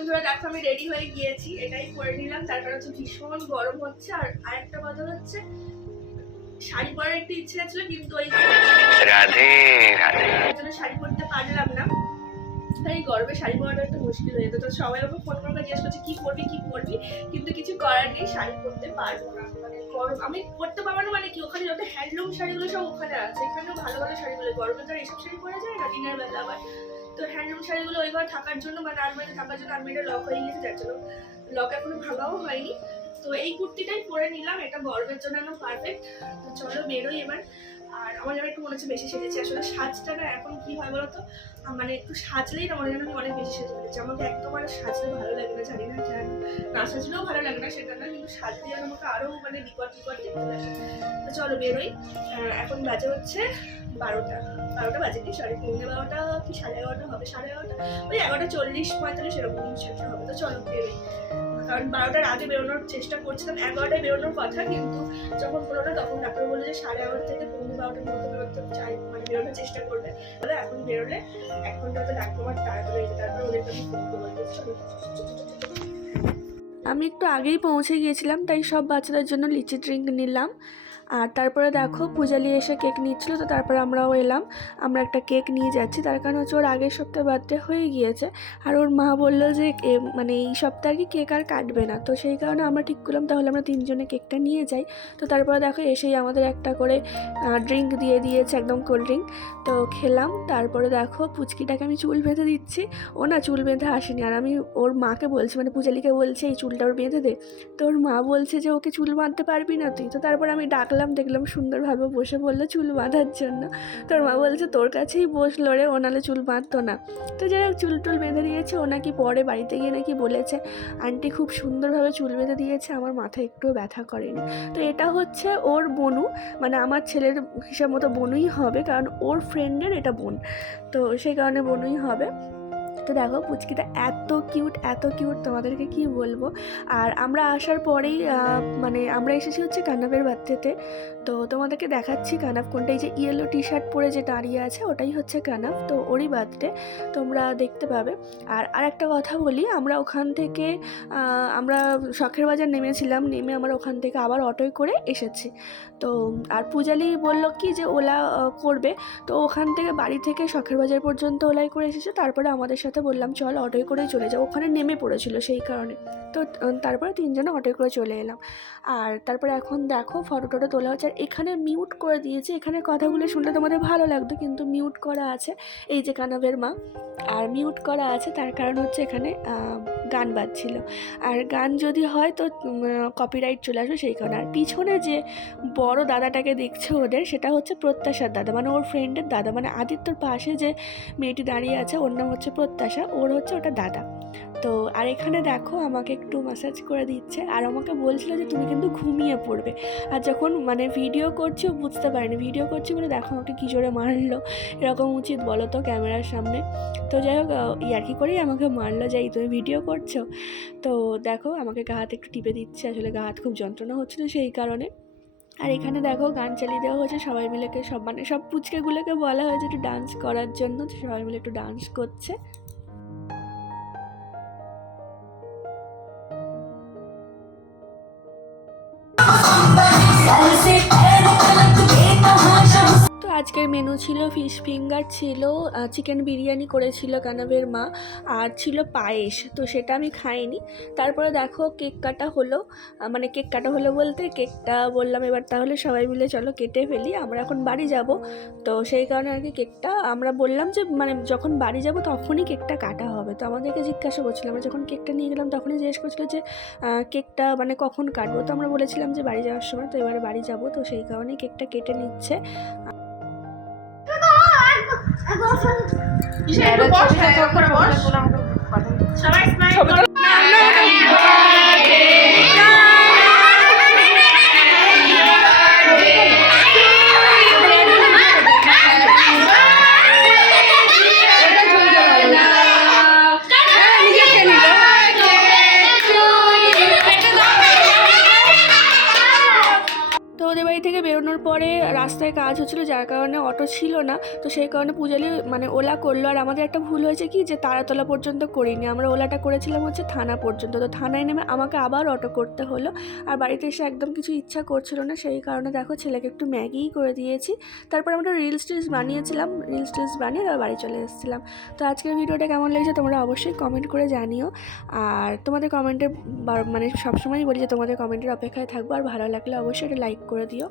বন্ধুরা দেখো আমি রেডি হয়ে গিয়েছি, এটাই পরে নিলাম। তার কারণ হচ্ছে ভীষণ গরম হচ্ছে। আর আরেকটা কথা হচ্ছে শাড়ি পরার একটু ইচ্ছে ছিল, কিন্তু ওই জন্য শাড়ি পরতে পারলাম না। তাই গরমে শাড়ি পরাটা একটু মুশকিল হয়ে যেত। তো সবাই আমাকে ফোন করে জিজ্ঞেস করছে কি পরবি কি পরবি, কিন্তু কিছু করার নেই, শাড়ি পরতে পারবো না। মানে গরম আমি পরতে পারবো না, মানে কি ওখানে যত হ্যান্ডলুম শাড়িগুলো সব ওখানে আছে, এখানেও ভালো ভালো শাড়িগুলো, গরমে তো এইসব শাড়ি পরা যায় না দিনের বেলা আবার। তো হ্যান্ডলুম শাড়িগুলো ওইবার থাকার জন্য মানে আলমারিতে থাকার জন্য আলমারিটা লক হয়ে গেছে, যার জন্য লক এখনো ভাঙাও হয়নি। তো এই কুর্তিটাই পরে নিলাম, এটা গরমের জন্য একদম পারফেক্ট। তো চলো বেরোই এবার। আর আমার যেন একটু মনে হচ্ছে বেশি সেজেছি, আসলে সাজটা না এখন কি হয় বলতো, মানে একটু সাজলেই না মনে হয় আমি অনেক বেশি সেজে ফেলেছি। আমাকে একদম আর সাজতে ভালো লাগে না, জানি না কেন, না সাজলেও ভালো লাগে না সেটা না, কিন্তু সাজলে যেন আমাকে আরও মানে বিকট দেখতে লাগে। তো চলো বেরোই। এখন বাজে হচ্ছে 12টা বাজে কি সরি 12:15 কি 11:30 হবে, 11:30 ওই 11:40-45 এরকম সেটা হবে। তো চলো বেরোই, কারণ 12টার আগে বেরোনোর চেষ্টা করছিলাম, 11টায় বেরোনোর কথা, কিন্তু যখন বললো না তখন ডাক্তার বললো যে 11:30 থেকে 12:15 মধ্যে বেরোতে চাই, মানে বেরোনোর চেষ্টা করবে। বলে এখন বেরোলে 1 ঘন্টা তো ডাক্তার আমার তাড়াতাড়ি হয়েছে, তারপর ওদেরকে আমি ফোন করবো। চলো আমি একটু আগেই পৌঁছে গিয়েছিলাম, তাই সব বাচ্চাদের জন্য লিচি ড্রিঙ্ক নিলাম। আর তারপরে দেখো পূজালি এসে কেক নিচ্ছিল, তো তারপরে আমরাও এলাম। আমরা একটা কেক নিয়ে যাচ্ছি, তার কারণ হচ্ছে ওর আগের সপ্তাহে বার্থডে হয়ে গিয়েছে। আর ওর মা বললো যে মানে এই সপ্তাহে কি কেক আর কাটবে না, তো সেই কারণে আমরা ঠিক করলাম তাহলে আমরা 3 জনে কেকটা নিয়ে যাই। তো তারপরে দেখো এসেই আমাদের একটা করে ড্রিঙ্ক দিয়ে দিয়েছে, একদম কোল্ড ড্রিঙ্ক। তো খেলাম। তারপরে দেখো পুচকিটাকে আমি চুল বেঁধে দিচ্ছি, ও না চুল বেঁধে আসেনি। আর আমি ওর মাকে বলছি, মানে পূজালিকে বলছি এই চুলটা ওর বেঁধে দে। তো ওর মা বলছে যে ওকে চুল বাঁধতে পারবি না তুই। তো তারপর আমি ডাকলাম, দেখলাম সুন্দরভাবে বসে বললো চুল বাঁধার জন্য। তোর মা বলছে তোর কাছেই বসলো রে, ও নাহলে চুল বাঁধতো না। তো যাই হোক চুল টুল বেঁধে দিয়েছে। ও নাকি পরে বাড়িতে গিয়ে নাকি বলেছে আন্টি খুব সুন্দরভাবে চুল বেঁধে দিয়েছে, আমার মাথায় একটুও ব্যথা করেনি। তো এটা হচ্ছে ওর বোনু, মানে আমার ছেলের হিসাব মতো বোনুই হবে, কারণ ওর ফ্রেন্ডের এটা বোন, তো সেই কারণে বোনুই হবে। তো দেখো পুচকিটা এত কিউট তোমাদেরকে কি বলবো। আর আমরা আসার পরেই মানে আমরা এসেছি হচ্ছে কানাভের বার্থডেতে। তো তোমাদেরকে দেখাচ্ছি কানাভ কোনটা, এই যে ইয়েলো টি শার্ট পরে যে দাঁড়িয়ে আছে ওটাই হচ্ছে কানাভ, তো ওরই বার্থডে, তোমরা দেখতে পাবে। আর একটা কথা বলি, আমরা ওখান থেকে আমরা শখের বাজার নেমেছিলাম, নেমে আমরা ওখান থেকে আবার অটোয় করে এসেছি। তো আর পূজালি বলল কি যে ওলা করবে, তো ওখান থেকে বাড়ি থেকে শখের বাজার পর্যন্ত ওলাই করে এসেছে। তারপরে আমাদের সাথে বললাম চল অটোয় করেই চলে যাও, ওখানে নেমে পড়েছিল সেই কারণে। তো তারপরে 3 জনে অটোয় করে চলে এলাম। আর তারপরে এখন দেখো ফটো টটো তোলা হচ্ছে। আর এখানে মিউট করে দিয়েছে, এখানে কথাগুলো শুনলে তোমাদের ভালো লাগতো, কিন্তু মিউট করা আছে, এই যে কানাভের মা। আর মিউট করা আছে তার কারণ হচ্ছে এখানে গান বাজছিল, আর গান যদি হয় তো কপিরাইট চলে আসবে সেই কারণে। আর পিছনে যে বড় দাদাটাকে দেখছে ওদের, সেটা হচ্ছে প্রত্যাশার দাদা, মানে ওর ফ্রেন্ডের দাদা, মানে আদিত্যর পাশে যে মেয়েটি দাঁড়িয়ে আছে ওর নাম হচ্ছে প্রত্যাশা, ওর হচ্ছে ওটা দাদা। তো আর এখানে দেখো আমাকে একটু ম্যাসাজ করে দিচ্ছে, আর আমাকে বলছিল যে তুমি কিন্তু ঘুমিয়ে পড়বে। আর যখন মানে ভিডিও করছি ও বুঝতে পারেনি ভিডিও করছি বলে, দেখো আমাকে কী জোরে মারলো, এরকম উচিত বলো তো ক্যামেরার সামনে। তো যাই হোক ইয়ার্কি করেই আমাকে মারলো যে তুমি ভিডিও করছো। তো দেখো আমাকে গা হাত একটু টিপে দিচ্ছে, আসলে গা হাত খুব যন্ত্রণা হচ্ছিলো সেই কারণে। আর এখানে দেখো গান চালিয়ে দেওয়া হয়েছে, সবাই মিলেকে সব মানে সব পুচকেগুলোকে বলা হয়েছে একটু ডান্স করার জন্য, সবাই মিলে একটু ডান্স করছে। তো আজকের মেনু ছিল ফিশ ফিঙ্গার, ছিল চিকেন বিরিয়ানি করেছিল কানাভের মা, আর ছিল পায়েস, তো সেটা আমি খাইনি। তারপরে দেখো কেক কাটা হলো, মানে কেক কাটা হলো বলতে কেকটা বললাম এবার তাহলে সবাই মিলে চলো কেটে ফেলি, আমরা এখন বাড়ি যাব। তো সেই কারণে আর কি কেকটা আমরা বললাম যে মানে যখন বাড়ি যাব তখনই কেকটা কাটা হবে। তো আমাদেরকে জিজ্ঞাসা করছিল, আমরা যখন কেকটা নিয়ে গেলাম তখনই জিজ্ঞেস করছিলো যে কেকটা মানে কখন কাটবো। তো আমরা বলেছিলাম যে বাড়ি যাওয়ার সময়, তো এবারে বাড়ি যাব, তো সেই কারণেই কেকটা কেটে নিচ্ছে। পরে রাস্তায় কাজ হচ্ছিলো, যার কারণে অটো ছিল না। তো সেই কারণে পূজালি মানে ওলা করলো। আর আমাদের একটা ভুল হয়েছে কি, যে তারাতলা পর্যন্ত করিনি, আমরা ওলাটা করেছিলাম হচ্ছে থানা পর্যন্ত। তো থানায় নেমে আমাকে আবার অটো করতে হলো। আর বাড়িতে এসে একদম কিছু ইচ্ছা করছিল না, সেই কারণে দেখো ছেলেকে একটু ম্যাগিই করে দিয়েছি। তারপর আমরা রিলস টিলস বানিয়েছিলাম, রিলস টিলস বানিয়ে তারপর বাড়ি চলে এসেছিলাম। তো আজকের ভিডিওটা কেমন লেগেছে তোমরা অবশ্যই কমেন্ট করে জানিও। আর তোমাদের কমেন্টে মানে সবসময় বলি যে তোমাদের কমেন্টের অপেক্ষায় থাকবো। আর ভালো লাগলে অবশ্যই এটা লাইক করে দিও।